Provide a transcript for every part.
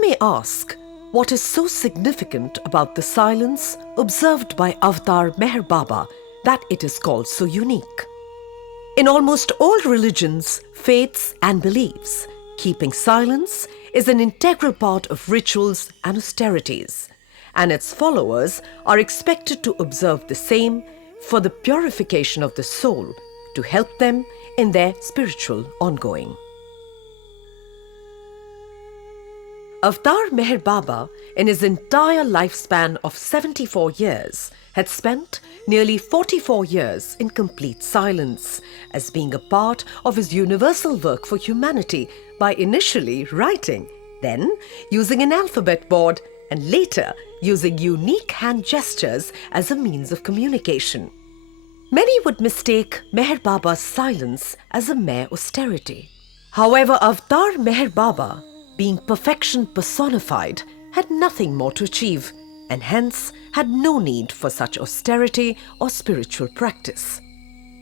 One may ask, what is so significant about the silence observed by Avatar Meher Baba that it is called so unique? In almost all religions, faiths and beliefs, keeping silence is an integral part of rituals and austerities, and its followers are expected to observe the same for the purification of the soul to help them in their spiritual ongoing. Avatar Meher Baba, in his entire lifespan of 74 years, had spent nearly 44 years in complete silence, as being a part of his universal work for humanity by initially writing, then using an alphabet board, and later using unique hand gestures as a means of communication. Many would mistake Meher Baba's silence as a mere austerity. However, Avatar Meher Baba, being perfection personified, had nothing more to achieve, and hence had no need for such austerity or spiritual practice.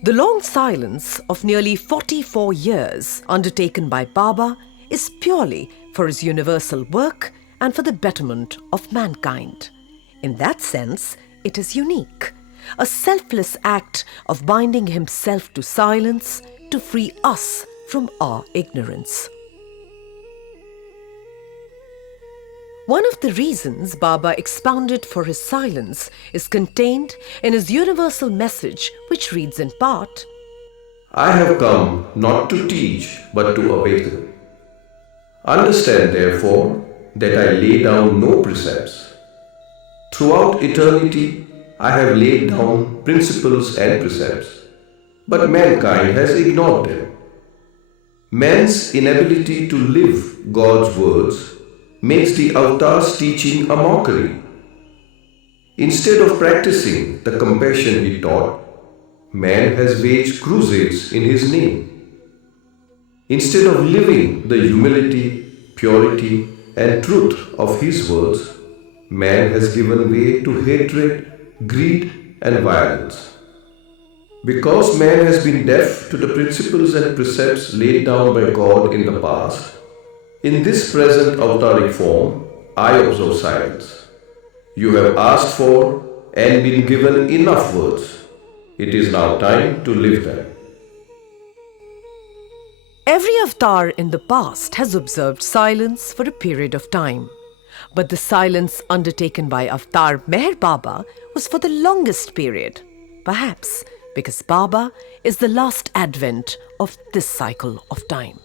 The long silence of nearly 44 years undertaken by Baba is purely for his universal work and for the betterment of mankind. In that sense, it is unique, a selfless act of binding himself to silence to free us from our ignorance. One of the reasons Baba expounded for his silence is contained in his universal message, which reads in part, I have come not to teach but to awaken. Understand therefore that I lay down no precepts. Throughout eternity I have laid down principles and precepts, but mankind has ignored them. Man's inability to live God's words makes the Avatar's teaching a mockery. Instead of practicing the compassion he taught, man has waged crusades in his name. Instead of living the humility, purity, and truth of his words, man has given way to hatred, greed, and violence. Because man has been deaf to the principles and precepts laid down by God in the past, in this present avataric form, I observe silence. You have asked for and been given enough words. It is now time to live them. Every avatar in the past has observed silence for a period of time. But the silence undertaken by Avatar Meher Baba was for the longest period, perhaps because Baba is the last advent of this cycle of time.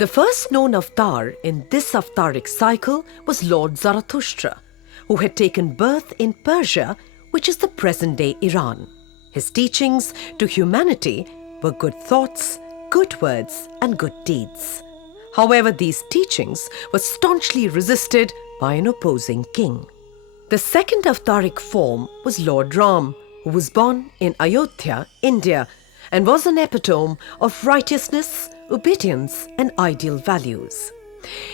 The first known avatar in this avataric cycle was Lord Zarathustra, who had taken birth in Persia, which is the present-day Iran. His teachings to humanity were good thoughts, good words, and good deeds. However, these teachings were staunchly resisted by an opposing king. The second avataric form was Lord Ram, who was born in Ayodhya, India, and was an epitome of righteousness, obedience, and ideal values.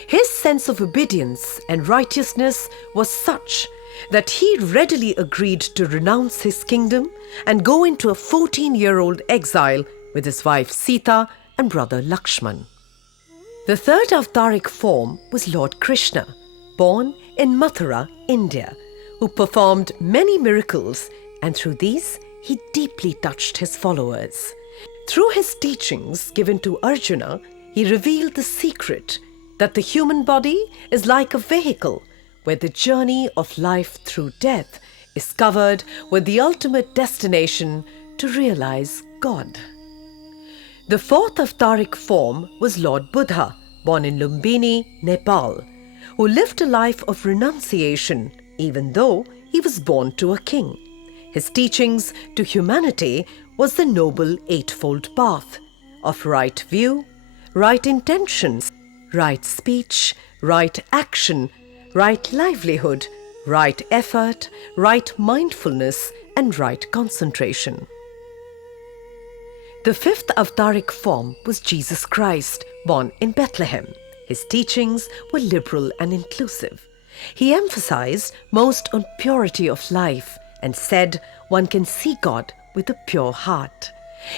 His sense of obedience and righteousness was such that he readily agreed to renounce his kingdom and go into a 14-year-old exile with his wife Sita and brother Lakshman. The third avataric form was Lord Krishna, born in Mathura, India, who performed many miracles, and through these he deeply touched his followers. Through his teachings given to Arjuna, he revealed the secret that the human body is like a vehicle where the journey of life through death is covered with the ultimate destination to realize God. The fourth avataric form was Lord Buddha, born in Lumbini, Nepal, who lived a life of renunciation even though he was born to a king. His teachings to humanity was the noble eightfold path of right view, right intentions, right speech, right action, right livelihood, right effort, right mindfulness, and right concentration. The fifth avataric form was Jesus Christ, born in Bethlehem. His teachings were liberal and inclusive. He emphasized most on purity of life and said one can see God with a pure heart.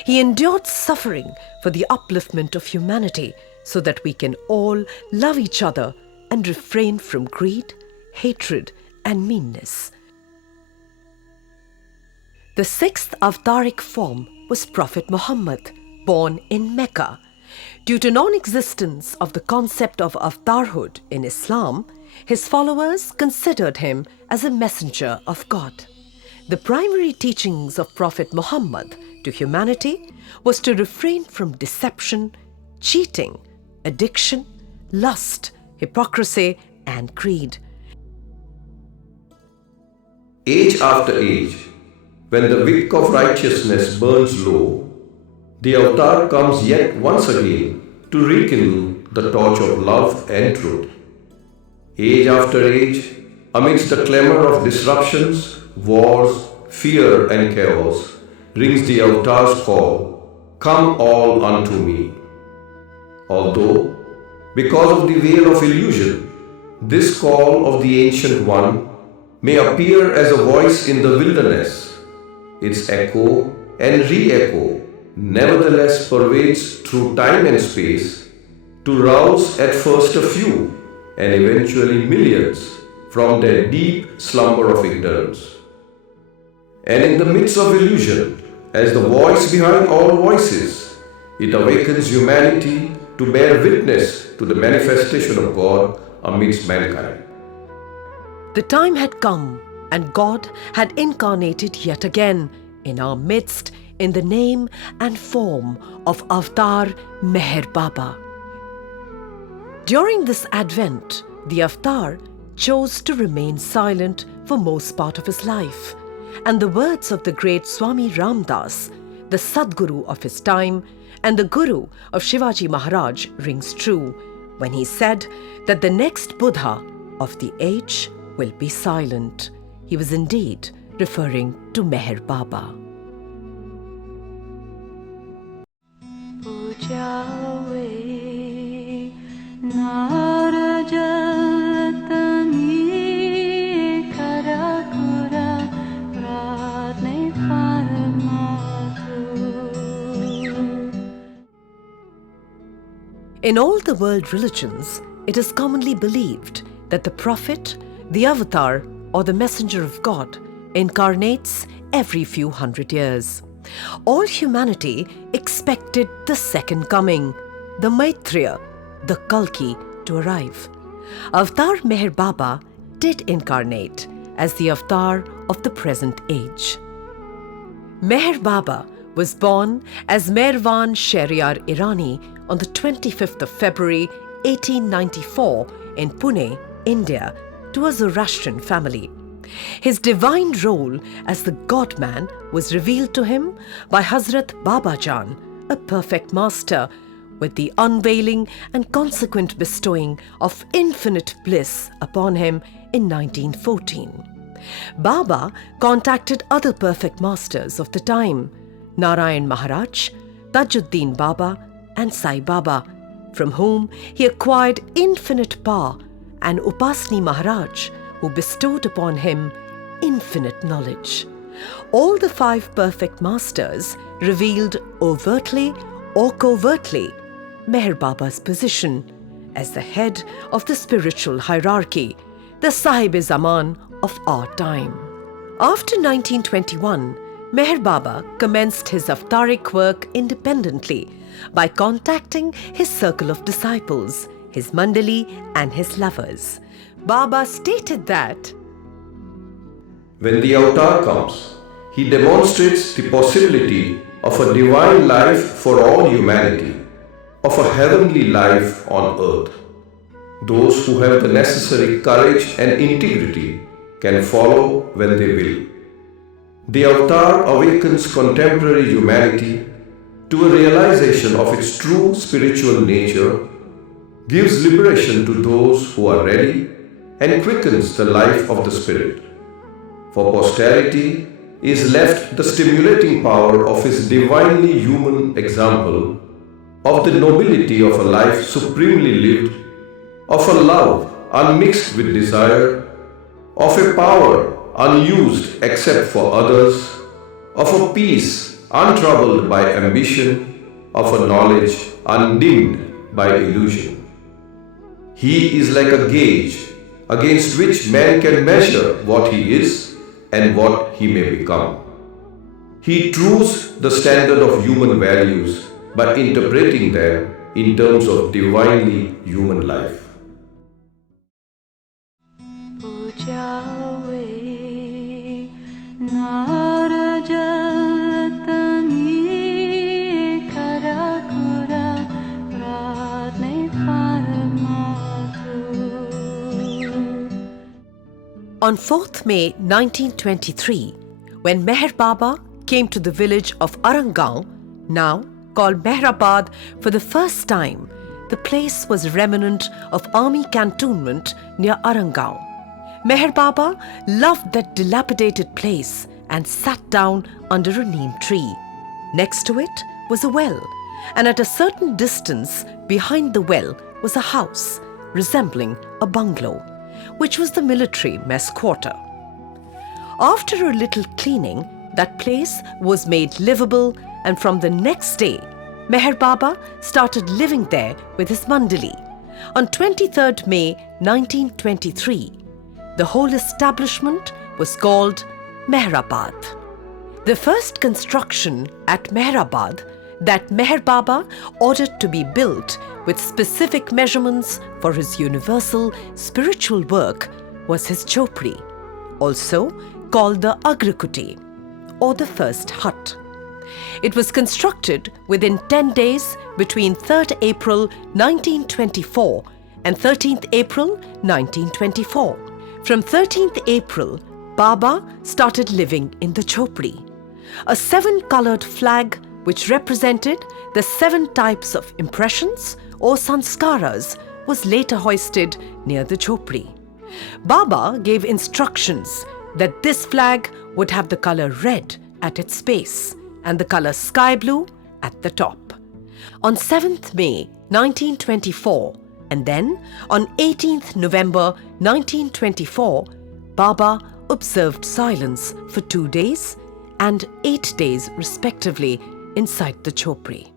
He endured suffering for the upliftment of humanity so that we can all love each other and refrain from greed, hatred, and meanness. The sixth avataric form was Prophet Muhammad, born in Mecca. Due to non-existence of the concept of avatarhood in Islam, his followers considered him as a messenger of God. The primary teachings of Prophet Muhammad to humanity was to refrain from deception, cheating, addiction, lust, hypocrisy, and greed. Age after age, when the wick of righteousness burns low, the avatar comes yet once again to rekindle the torch of love and truth. Age after age, amidst the clamor of disruptions, wars, fear and chaos, rings the avatar's call, "Come all unto me." Although, because of the veil of illusion, this call of the Ancient One may appear as a voice in the wilderness, its echo and re-echo nevertheless pervades through time and space to rouse at first a few and eventually millions from their deep slumber of ignorance. And in the midst of illusion, as the voice behind all voices, it awakens humanity to bear witness to the manifestation of God amidst mankind. The time had come and God had incarnated yet again in our midst in the name and form of Avatar Meher Baba. During this advent, the Avatar chose to remain silent for most part of his life, and the words of the great Swami Ramdas, the Sadguru of his time and the Guru of Shivaji Maharaj, rings true when he said that the next Buddha of the age will be silent. He was indeed referring to Meher Baba. In all the world religions, it is commonly believed that the prophet, the avatar, or the messenger of God incarnates every few hundred years. All humanity expected the second coming, the Maitreya, the Kalki, to arrive. Avatar Meher Baba did incarnate as the avatar of the present age. Meher Baba was born as Meherwan Shahryar Irani on the 25th of February 1894 in Pune, India, to a Zoroastrian family. His divine role as the God-man was revealed to him by Hazrat Babajan, a perfect master, with the unveiling and consequent bestowing of infinite bliss upon him in 1914. Baba contacted other perfect masters of the time, Narayan Maharaj, Tajuddin Baba, and Sai Baba, from whom he acquired infinite power, and Upasni Maharaj, who bestowed upon him infinite knowledge. All the five perfect masters revealed overtly or covertly Meher Baba's position as the head of the spiritual hierarchy, the Sahib-e-Zaman of our time. After 1921, Meher Baba commenced his avataric work independently by contacting his circle of disciples, his mandali and his lovers. Baba stated that when the avatar comes, he demonstrates the possibility of a divine life for all humanity, of a heavenly life on earth. Those who have the necessary courage and integrity can follow when they will. The avatar awakens contemporary humanity to a realization of its true spiritual nature, gives liberation to those who are ready, and quickens the life of the spirit. For posterity is left the stimulating power of his divinely human example, of the nobility of a life supremely lived, of a love unmixed with desire, of a power unused except for others, of a peace untroubled by ambition, of a knowledge undimmed by illusion. He is like a gauge against which man can measure what he is and what he may become. He trues the standard of human values by interpreting them in terms of divinely human life. On 4th May 1923, when Meher Baba came to the village of Aran, now called Meherabad, for the first time, the place was remnant of army cantonment near Aran. Meher Baba loved that dilapidated place and sat down under a neem tree. Next to it was a well, and at a certain distance behind the well was a house resembling a bungalow, which was the military mess quarter. After a little cleaning, that place was made livable, and from the next day, Meher Baba started living there with his mandali. On 23rd May 1923, the whole establishment was called Meherabad. The first construction at Meherabad that Meher Baba ordered to be built with specific measurements for his universal spiritual work was his chopri, also called the Agrakuti, or the first hut. It was constructed within 10 days between 3rd April 1924 and 13th April 1924. From 13th April, Baba started living in the chopri. A 7-colored flag which represented the 7 types of impressions or sanskaras was later hoisted near the chopri. Baba gave instructions that this flag would have the color red at its base and the color sky blue at the top. On 7th May 1924 and then on 18th November 1924, Baba observed silence for 2 days and 8 days respectively inside the chopri.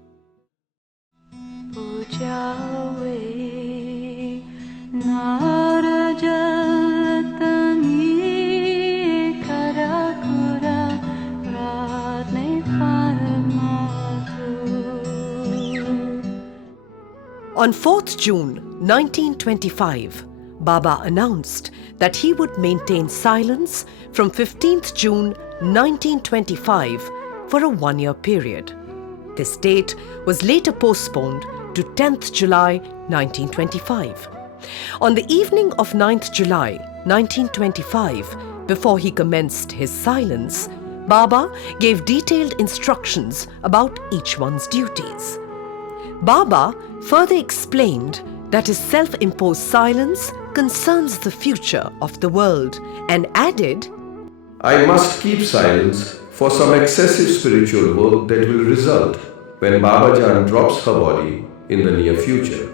On 4th June 1925, Baba announced that he would maintain silence from 15th June 1925 for a 1-year period. This date was later postponed to 10th July 1925. On the evening of 9th July 1925, before he commenced his silence, Baba gave detailed instructions about each one's duties. Baba further explained that his self-imposed silence concerns the future of the world and added, I must keep silence for some excessive spiritual work that will result when Babajan drops her body in the near future.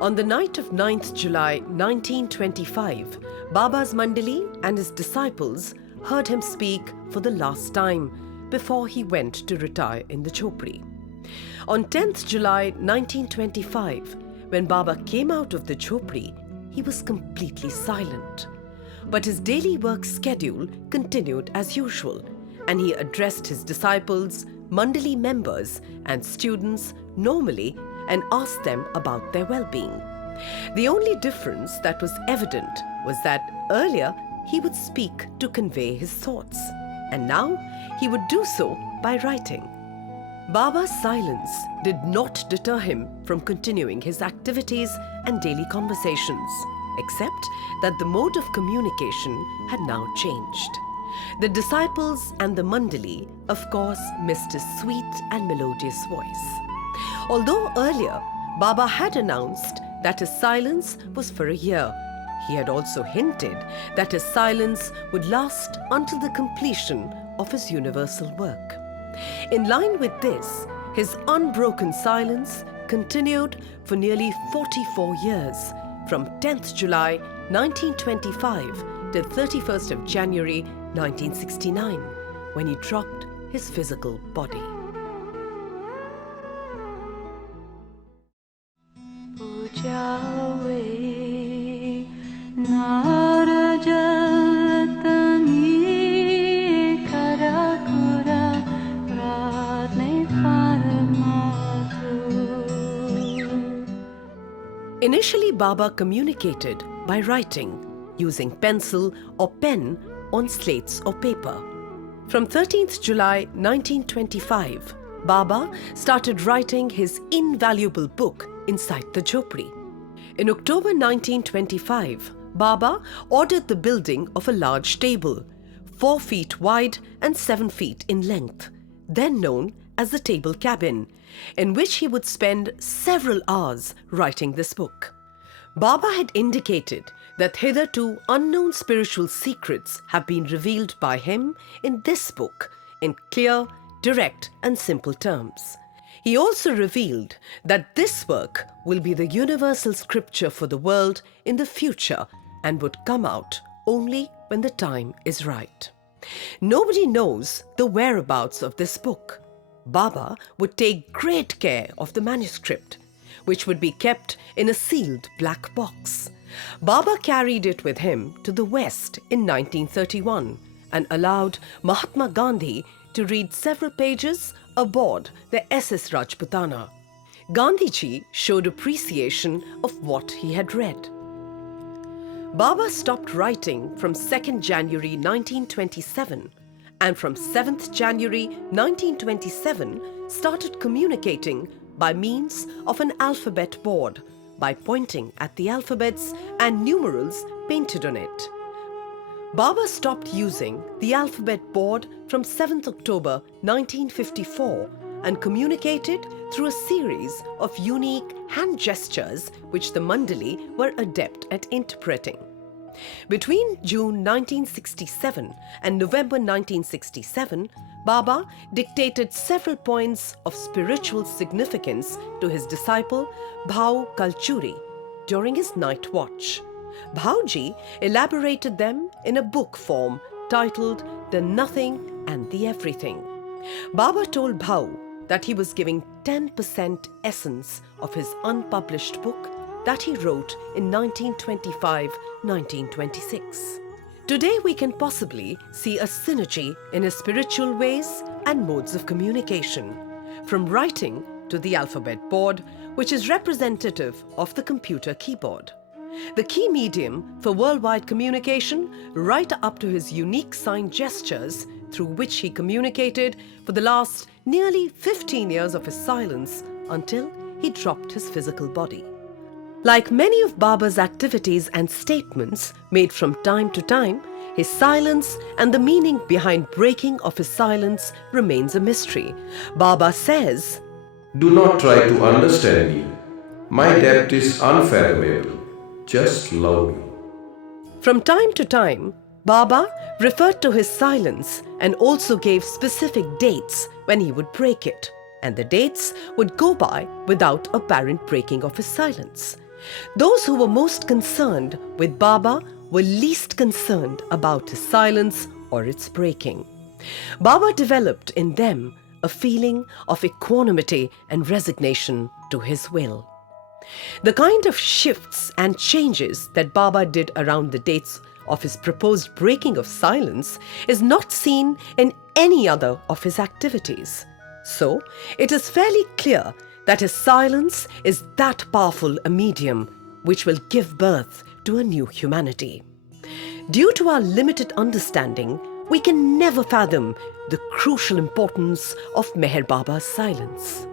On the night of 9th July 1925, Baba's mandali and his disciples heard him speak for the last time before he went to retire in the chopri. On 10th July 1925, when Baba came out of the chopri, he was completely silent. But his daily work schedule continued as usual, and he addressed his disciples, mandali members and students normally and asked them about their well-being. The only difference that was evident was that earlier he would speak to convey his thoughts, and now he would do so by writing. Baba's silence did not deter him from continuing his activities and daily conversations, except that the mode of communication had now changed. The disciples and the mandali, of course, missed his sweet and melodious voice. Although earlier, Baba had announced that his silence was for a year, he had also hinted that his silence would last until the completion of his universal work. In line with this, his unbroken silence continued for nearly 44 years, from 10th July 1925 till 31st of January 1969, when he dropped his physical body. Puja Initially, Baba communicated by writing, using pencil or pen on slates or paper. From 13th July 1925, Baba started writing his invaluable book inside the Jhopri. In October 1925, Baba ordered the building of a large table, 4 feet wide and 7 feet in length, then known as the table cabin, in which he would spend several hours writing this book. Baba had indicated that hitherto unknown spiritual secrets have been revealed by him in this book in clear, direct and simple terms. He also revealed that this work will be the universal scripture for the world in the future and would come out only when the time is right. Nobody knows the whereabouts of this book. Baba would take great care of the manuscript, which would be kept in a sealed black box. Baba carried it with him to the West in 1931 and allowed Mahatma Gandhi to read several pages aboard the SS Rajputana. Gandhiji showed appreciation of what he had read. Baba stopped writing from 2nd January 1927 and from 7th January 1927 started communicating by means of an alphabet board by pointing at the alphabets and numerals painted on it. Baba stopped using the alphabet board from 7th October 1954 and communicated through a series of unique hand gestures which the Mandali were adept at interpreting. Between June 1967 and November 1967, Baba dictated several points of spiritual significance to his disciple Bhau Kalchuri during his night watch. Bhauji elaborated them in a book form titled The Nothing and the Everything. Baba told Bhau that he was giving 10% essence of his unpublished book that he wrote in 1925-1926. Today we can possibly see a synergy in his spiritual ways and modes of communication, from writing to the alphabet board, which is representative of the computer keyboard. The key medium for worldwide communication, right up to his unique sign gestures through which he communicated for the last nearly 15 years of his silence until he dropped his physical body. Like many of Baba's activities and statements made from time to time, his silence and the meaning behind breaking of his silence remains a mystery. Baba says, "Do not try to understand me. My depth is unfathomable. Just love me." From time to time, Baba referred to his silence and also gave specific dates when he would break it, and the dates would go by without apparent breaking of his silence. Those who were most concerned with Baba were least concerned about his silence or its breaking. Baba developed in them a feeling of equanimity and resignation to his will. The kind of shifts and changes that Baba did around the dates of his proposed breaking of silence is not seen in any other of his activities. So, it is fairly clear that his silence is that powerful a medium which will give birth to a new humanity. Due to our limited understanding, we can never fathom the crucial importance of Meher Baba's silence.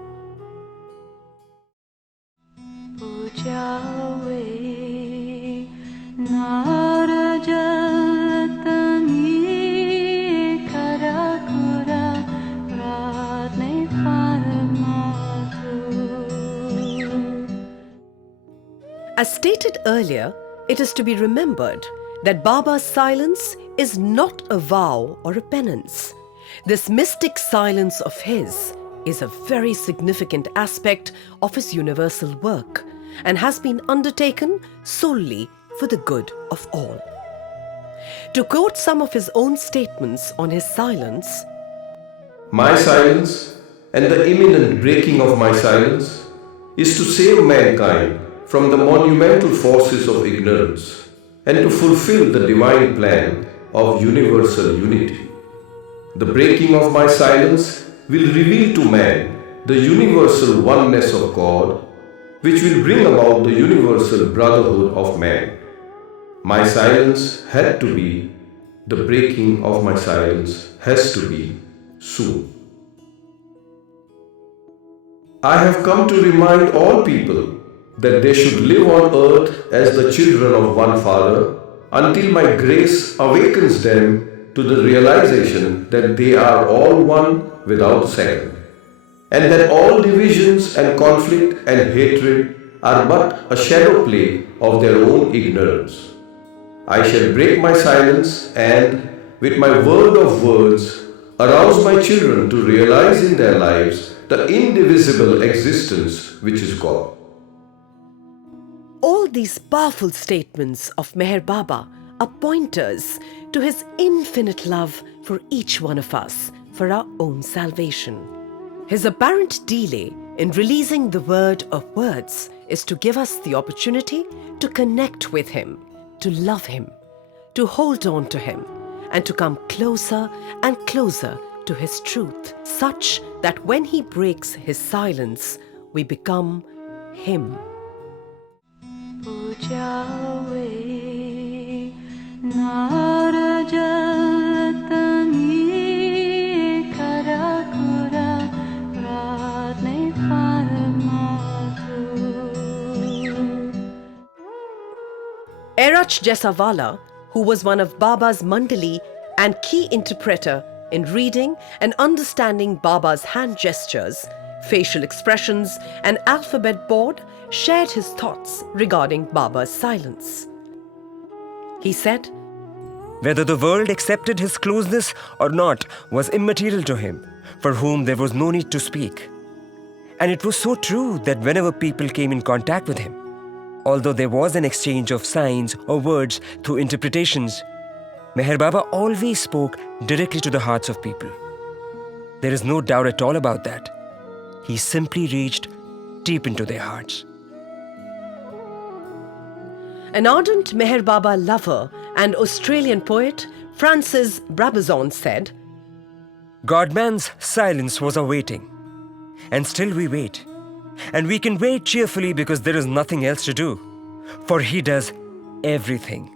As stated earlier, it is to be remembered that Baba's silence is not a vow or a penance. This mystic silence of his is a very significant aspect of his universal work and has been undertaken solely for the good of all. To quote some of his own statements on his silence, My silence and the imminent breaking of my silence is to save mankind from the monumental forces of ignorance and to fulfill the divine plan of universal unity. The breaking of my silence will reveal to man the universal oneness of God which will bring about the universal brotherhood of man. My silence had to be, the breaking of my silence has to be soon. I have come to remind all people that they should live on earth as the children of one Father until my grace awakens them to the realization that they are all one without second, and that all divisions and conflict and hatred are but a shadow play of their own ignorance. I shall break my silence and, with my word of words, arouse my children to realize in their lives the indivisible existence which is God. All these powerful statements of Meher Baba are pointers to his infinite love for each one of us for our own salvation. His apparent delay in releasing the word of words is to give us the opportunity to connect with him, to love him, to hold on to him, and to come closer and closer to his truth, such that when he breaks his silence, we become him. Erach Jesawala, who was one of Baba's Mandali and key interpreter in reading and understanding Baba's hand gestures, facial expressions, and alphabet board, shared his thoughts regarding Baba's silence. He said, "Whether the world accepted his closeness or not was immaterial to him, for whom there was no need to speak. And it was so true that whenever people came in contact with him, although there was an exchange of signs or words through interpretations, Meher Baba always spoke directly to the hearts of people. There is no doubt at all about that. He simply reached deep into their hearts." An ardent Meher Baba lover and Australian poet Francis Brabazon said, "God-man's silence was awaiting, and still we wait. And we can wait cheerfully because there is nothing else to do, for he does everything.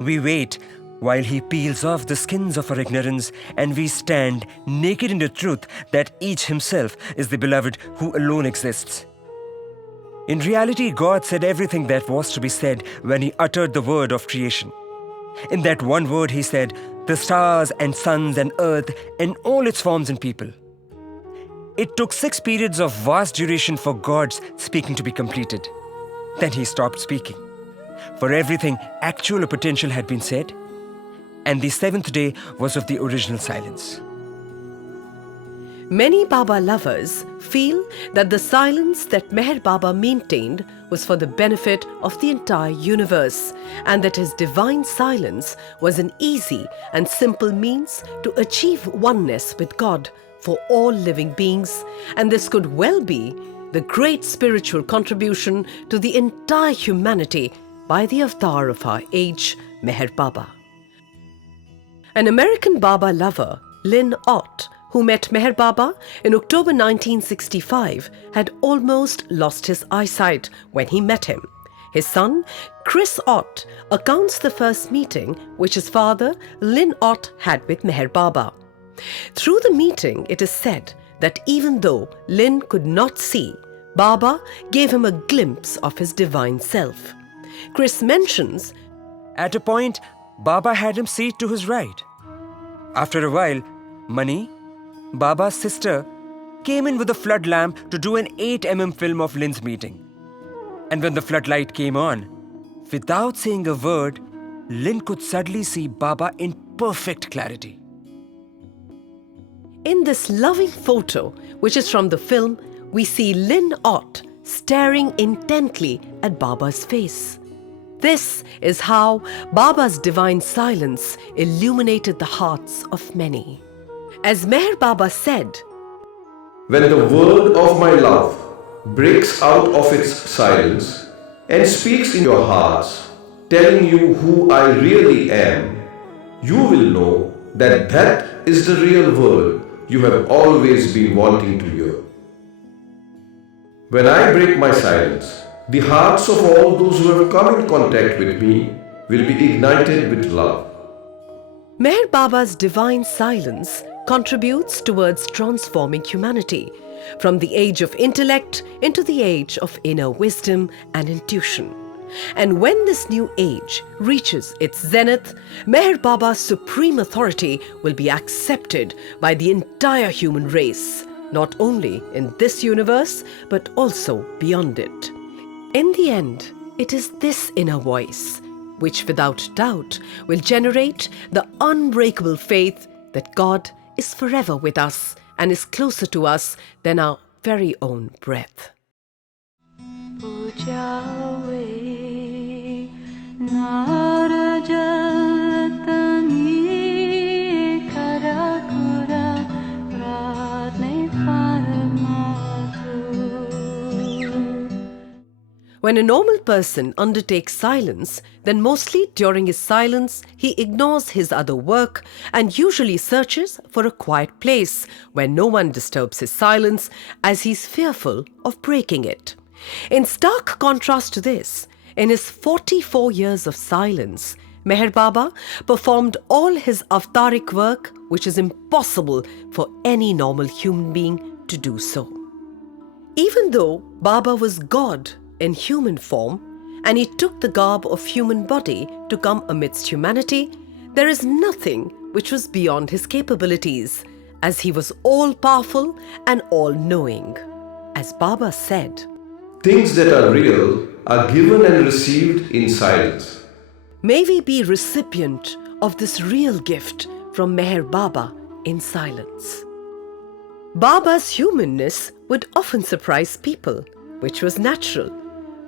We wait while he peels off the skins of our ignorance, and we stand naked in the truth that each himself is the beloved who alone exists. In reality, God said everything that was to be said when he uttered the word of creation. In that one word he said, the stars and suns and earth and all its forms and people. It took 6 periods of vast duration for God's speaking to be completed. Then he stopped speaking, for everything actual or potential had been said, and the 7th day was of the original silence." Many Baba lovers feel that the silence that Meher Baba maintained was for the benefit of the entire universe, and that his divine silence was an easy and simple means to achieve oneness with God for all living beings, and this could well be the great spiritual contribution to the entire humanity by the avatar of our age, Meher Baba. An American Baba lover, Lynn Ott, who met Meher Baba in October 1965, had almost lost his eyesight when he met him. His son, Chris Ott, accounts the first meeting which his father, Lynn Ott, had with Meher Baba. Through the meeting, it is said that even though Lynn could not see, Baba gave him a glimpse of his divine self. Chris mentions, At a point, Baba had him seat to his right. After a while, Mani, Baba's sister, came in with a flood lamp to do an 8 mm film of Lynn's meeting. And when the floodlight came on, without saying a word, Lynn could suddenly see Baba in perfect clarity. in this loving photo, which is from the film, we see Lynn Ott staring intently at Baba's face. This is how Baba's divine silence illuminated the hearts of many. As Meher Baba said, "When the word of my love breaks out of its silence and speaks in your hearts, telling you who I really am, you will know that that is the real word you have always been wanting to hear." When I break my silence, the hearts of all those who have come in contact with me will be ignited with love. Meher Baba's divine silence contributes towards transforming humanity from the age of intellect into the age of inner wisdom and intuition. And when this new age reaches its zenith, Meher Baba's supreme authority will be accepted by the entire human race, not only in this universe but also beyond it. In the end, it is this inner voice which without doubt will generate the unbreakable faith that God is forever with us and is closer to us than our very own breath. When a normal person undertakes silence, then mostly during his silence, he ignores his other work and usually searches for a quiet place where no one disturbs his silence as he's fearful of breaking it. In stark contrast to this, in his 44 years of silence, Meher Baba performed all his avtaric work, which is impossible for any normal human being to do so. Even though Baba was God in human form, and he took the garb of human body to come amidst humanity, there is nothing which was beyond his capabilities, as he was all-powerful and all-knowing. As Baba said, "Things that are real are given and received in silence." may we be recipient of this real gift from Meher Baba in silence. Baba's humanness would often surprise people, which was natural,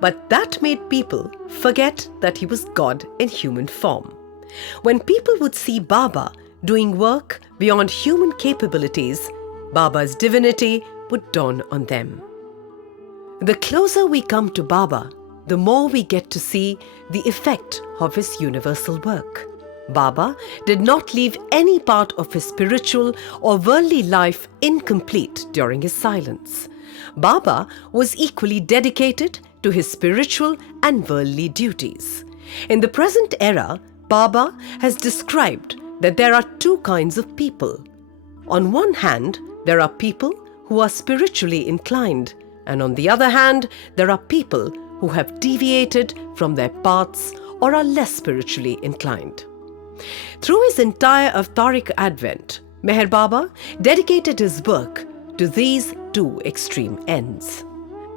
but that made people forget that he was God in human form. When people would see Baba doing work beyond human capabilities, Baba's divinity would dawn on them. The closer we come to Baba, the more we get to see the effect of his universal work. Baba did not leave any part of his spiritual or worldly life incomplete during his silence. Baba was equally dedicated to his spiritual and worldly duties. In the present era, Baba has described that there are two kinds of people. On one hand, there are people who are spiritually inclined, and on the other hand, there are people who have deviated from their paths or are less spiritually inclined. Through his entire avtaric advent, Meher Baba dedicated his work to these two extreme ends.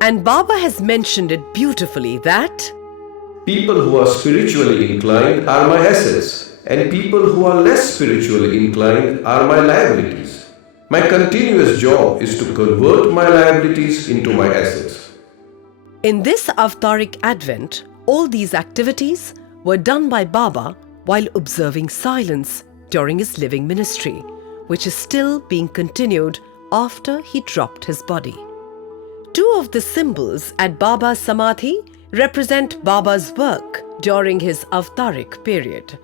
And Baba has mentioned it beautifully that people who are spiritually inclined are my assets, and people who are less spiritually inclined are my liabilities. My continuous job is to convert my liabilities into my assets. in this avtaric advent, all these activities were done by Baba while observing silence during his living ministry, which is still being continued after he dropped his body. Two of the symbols at Baba's Samadhi represent Baba's work during his avtaric period.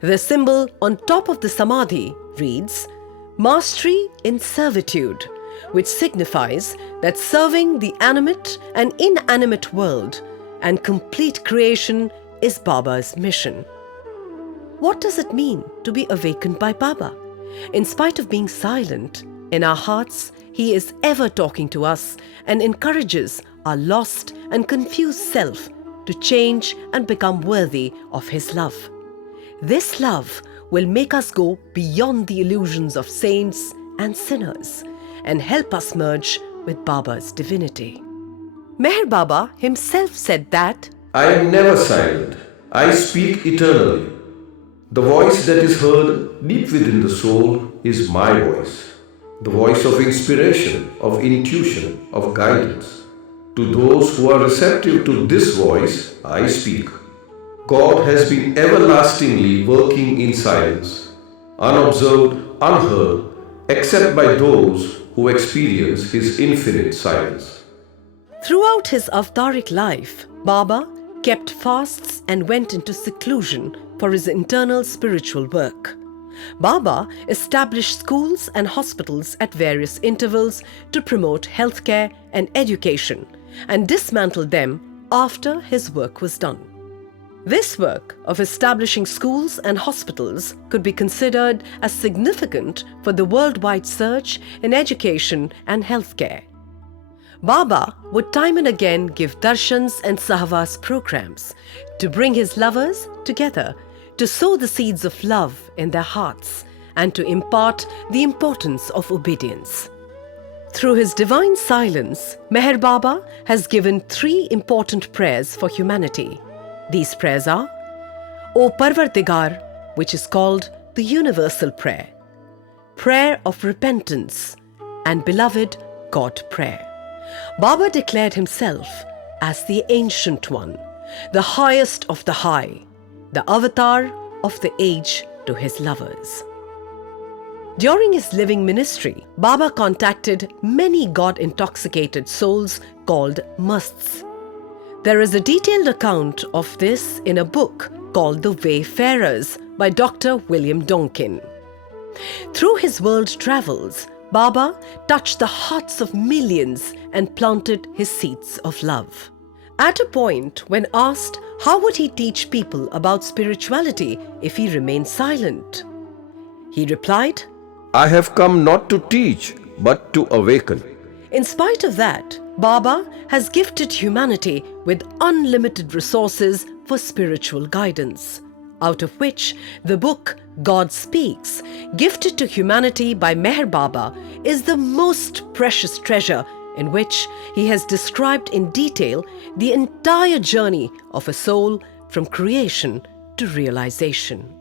The symbol on top of the Samadhi reads, "Mastery in Servitude," which signifies that serving the animate and inanimate world and complete creation is Baba's mission. What does it mean to be awakened by Baba? In spite of being silent, in our hearts, he is ever talking to us and encourages our lost and confused self to change and become worthy of his love. This love will make us go beyond the illusions of saints and sinners and help us merge with Baba's divinity. Meher Baba himself said that, I am never silent. I speak eternally. The voice that is heard deep within the soul is my voice. The voice of inspiration, of intuition, of guidance. To those who are receptive to this voice, I speak. God has been everlastingly working in silence, unobserved, unheard, except by those who experience His infinite silence. throughout his avtaric life, Baba kept fasts and went into seclusion for his internal spiritual work. Baba established schools and hospitals at various intervals to promote healthcare and education and dismantled them after his work was done. This work of establishing schools and hospitals could be considered as significant for the worldwide surge in education and healthcare. Baba would time and again give darshans and sahvas programs to bring his lovers together, to sow the seeds of love in their hearts and to impart the importance of obedience. Through his divine silence, Meher Baba has given 3 important prayers for humanity. These prayers are O Parvardigar, which is called the Universal Prayer, Prayer of Repentance, and Beloved God Prayer. Baba declared himself as the Ancient One, the highest of the high, the avatar of the age to his lovers. During his living ministry, Baba contacted many God-intoxicated souls called musts. There is a detailed account of this in a book called The Wayfarers by Dr. William Donkin. Through his world travels, Baba touched the hearts of millions and planted his seeds of love. At a point when asked how would he teach people about spirituality if he remained silent, he replied, I have come not to teach, but to awaken. In spite of that, Baba has gifted humanity with unlimited resources for spiritual guidance, out of which the book God Speaks, gifted to humanity by Meher Baba, is the most precious treasure in which he has described in detail the entire journey of a soul from creation to realization.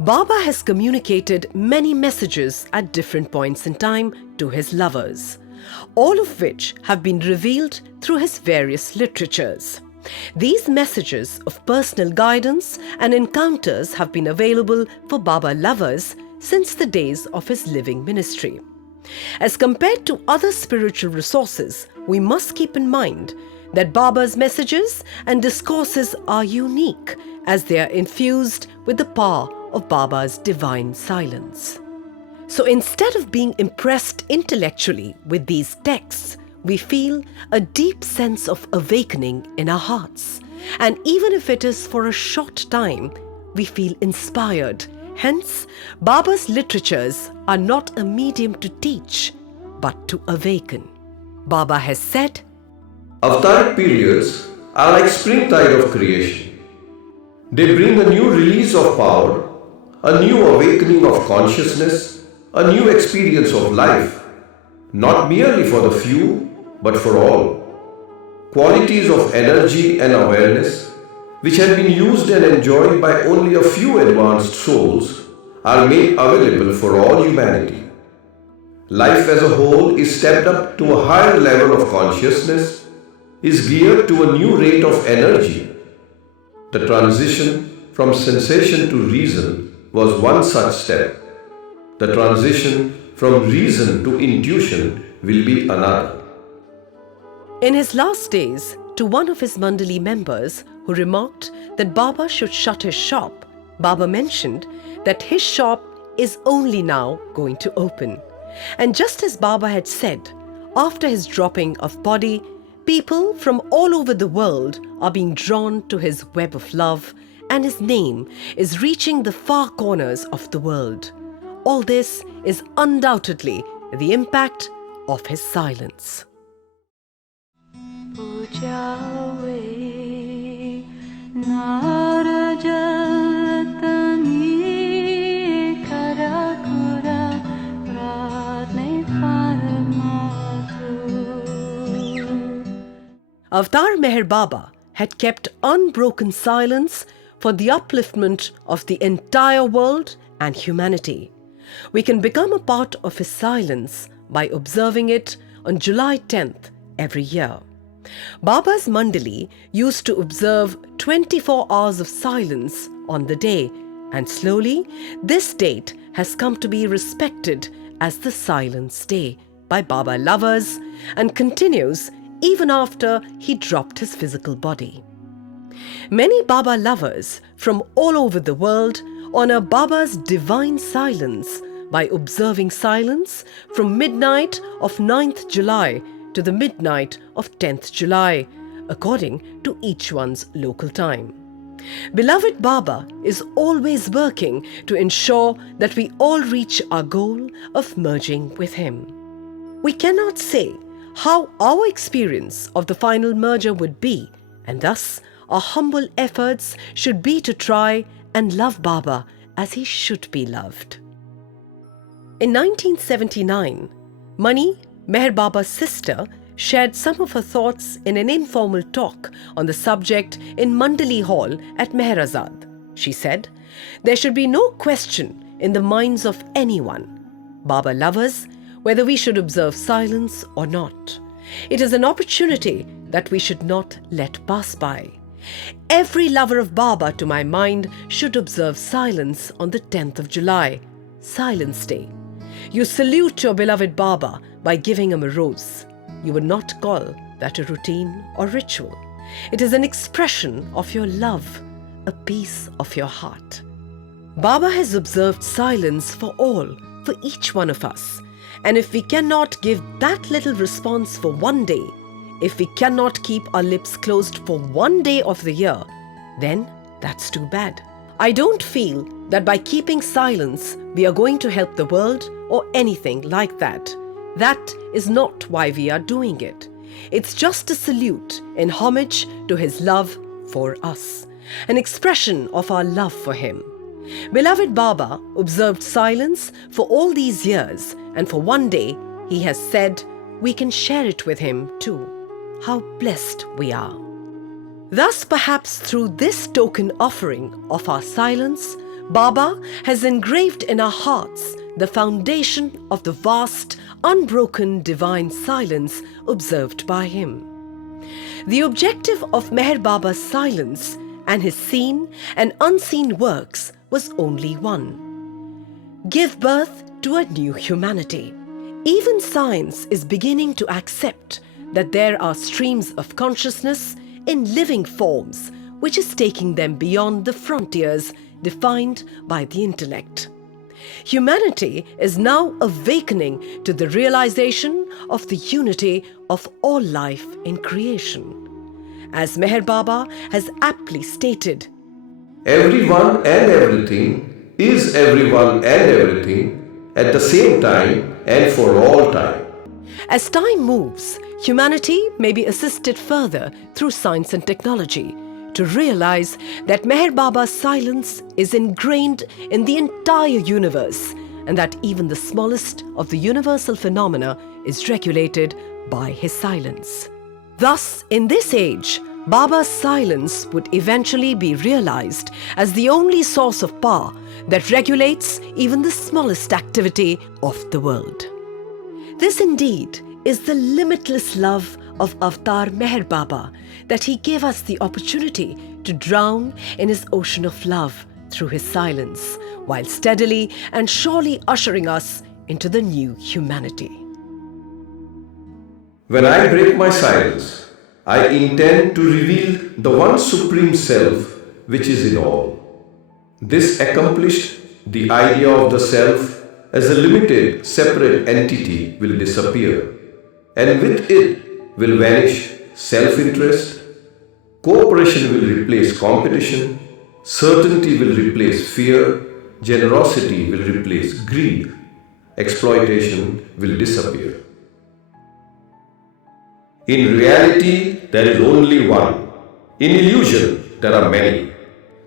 Baba has communicated many messages at different points in time to his lovers, all of which have been revealed through his various literatures. These messages of personal guidance and encounters have been available for Baba lovers since the days of his living ministry. As compared to other spiritual resources, we must keep in mind that Baba's messages and discourses are unique as they are infused with the power of Baba's divine silence. So instead of being impressed intellectually with these texts, we feel a deep sense of awakening in our hearts. And even if it is for a short time, we feel inspired. Hence, Baba's literatures are not a medium to teach, but to awaken. Baba has said, Avtaric periods are like springtide of creation. They bring a new release of power, a new awakening of consciousness, a new experience of life, not merely for the few, but for all. Qualities of energy and awareness, which had been used and enjoyed by only a few advanced souls, are made available for all humanity. Life as a whole is stepped up to a higher level of consciousness, is geared to a new rate of energy. The transition from sensation to reason was one such step. The transition from reason to intuition will be another. In his last days, to one of his Mandali members who remarked that Baba should shut his shop, Baba mentioned that his shop is only now going to open. And just as Baba had said, after his dropping of body, people from all over the world are being drawn to his web of love, and his name is reaching the far corners of the world. All this is undoubtedly the impact of his silence. Avtar Meher Baba had kept unbroken silence for the upliftment of the entire world and humanity. We can become a part of his silence by observing it on July 10th every year. Baba's Mandali used to observe 24 hours of silence on the day, and slowly this date has come to be respected as the Silence Day by Baba lovers and continues even after he dropped his physical body. Many Baba lovers from all over the world honor Baba's divine silence by observing silence from midnight of 9th July to the midnight of 10th July, according to each one's local time. Beloved Baba is always working to ensure that we all reach our goal of merging with him. We cannot say how our experience of the final merger would be, and thus our humble efforts should be to try and love Baba as he should be loved. In 1979, Mani, Meher Baba's sister, shared some of her thoughts in an informal talk on the subject in Mandali Hall at Meherabad. She said, "There should be no question in the minds of anyone, Baba lovers, whether we should observe silence or not. It is an opportunity that we should not let pass by. Every lover of Baba, to my mind, should observe silence on the 10th of July, Silence Day. You salute your beloved Baba by giving him a rose. You would not call that a routine or ritual. It is an expression of your love, a piece of your heart." Baba has observed silence for all, for each one of us. And if we cannot give that little response for one day, if we cannot keep our lips closed for one day of the year, then that's too bad. I don't feel that by keeping silence, we are going to help the world or anything like that. That is not why we are doing it. It's just a salute in homage to his love for us, an expression of our love for him. Beloved Baba observed silence for all these years, and for one day, he has said we can share it with him too. How blessed we are. Thus, perhaps through this token offering of our silence, Baba has engraved in our hearts the foundation of the vast, unbroken divine silence observed by him. The objective of Meher Baba's silence and his seen and unseen works was only one: give birth to a new humanity. Even science is beginning to accept that there are streams of consciousness in living forms, which is taking them beyond the frontiers defined by the intellect. Humanity is now awakening to the realization of the unity of all life in creation. As Meher Baba has aptly stated, Everyone and everything is everyone and everything at the same time and for all time. as time moves, humanity may be assisted further through science and technology to realize that Meher Baba's silence is ingrained in the entire universe, and that even the smallest of the universal phenomena is regulated by his silence. Thus, in this age, Baba's silence would eventually be realized as the only source of power that regulates even the smallest activity of the world. This indeed is the limitless love of Avatar Meher Baba, that he gave us the opportunity to drown in his ocean of love through his silence, while steadily and surely ushering us into the new humanity. When I break my silence, I intend to reveal the one supreme self which is in all. This accomplished, the idea of the self as a limited, separate entity will disappear, and with it will vanish self-interest, cooperation will replace competition, certainty will replace fear, generosity will replace greed, exploitation will disappear. In reality, there is only one. In illusion, there are many.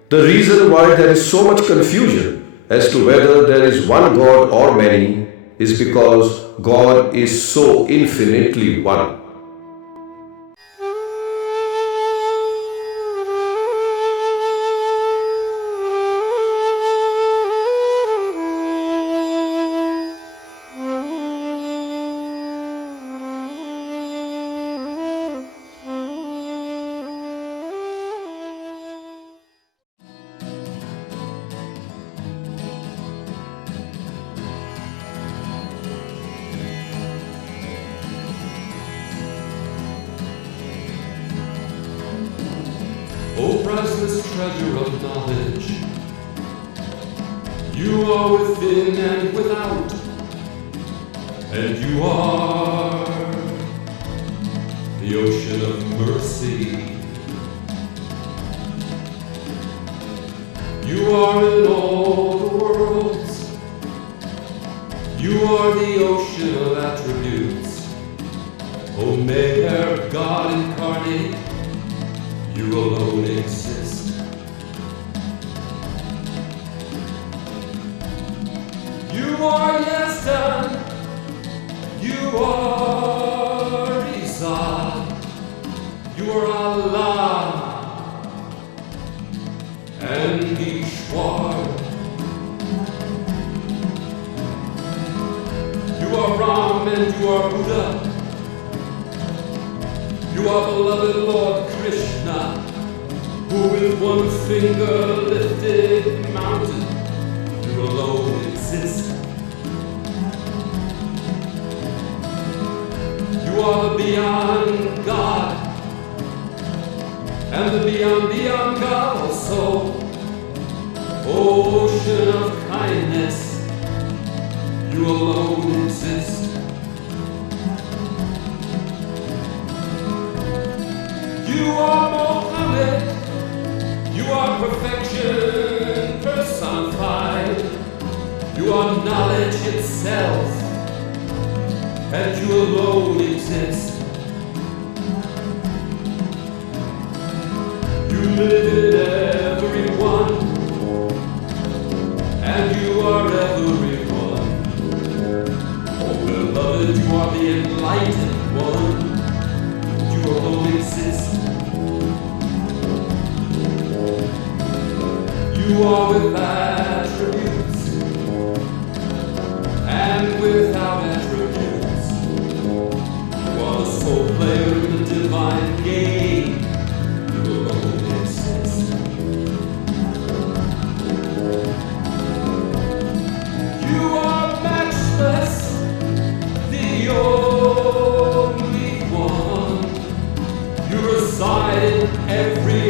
The reason why there is so much confusion as to whether there is one God or many is because God is so infinitely one. O priceless treasure of knowledge, You are within and without, and you are the ocean of mercy. You are in all the worlds. You are the ocean of attributes. O Meher, God incarnate, you alone exist. You are yes done. You are Isa. You are Allah and Ishwar. You are Ram and you are Buddha. You are beloved Lord Krishna, who with one finger lifted the mountain. You alone exist. You are the beyond God, and the beyond God also. O ocean of kindness, you alone exist. You are Mohammed, you are perfection personified. You are knowledge itself, and you alone exist. You live in everyone, and you are everyone. Oh beloved, you are the enlightened one, you alone exist. You are with attributes, and without attributes. You are the sole player in the divine game. You alone exist. You are matchless, the only one. You reside in every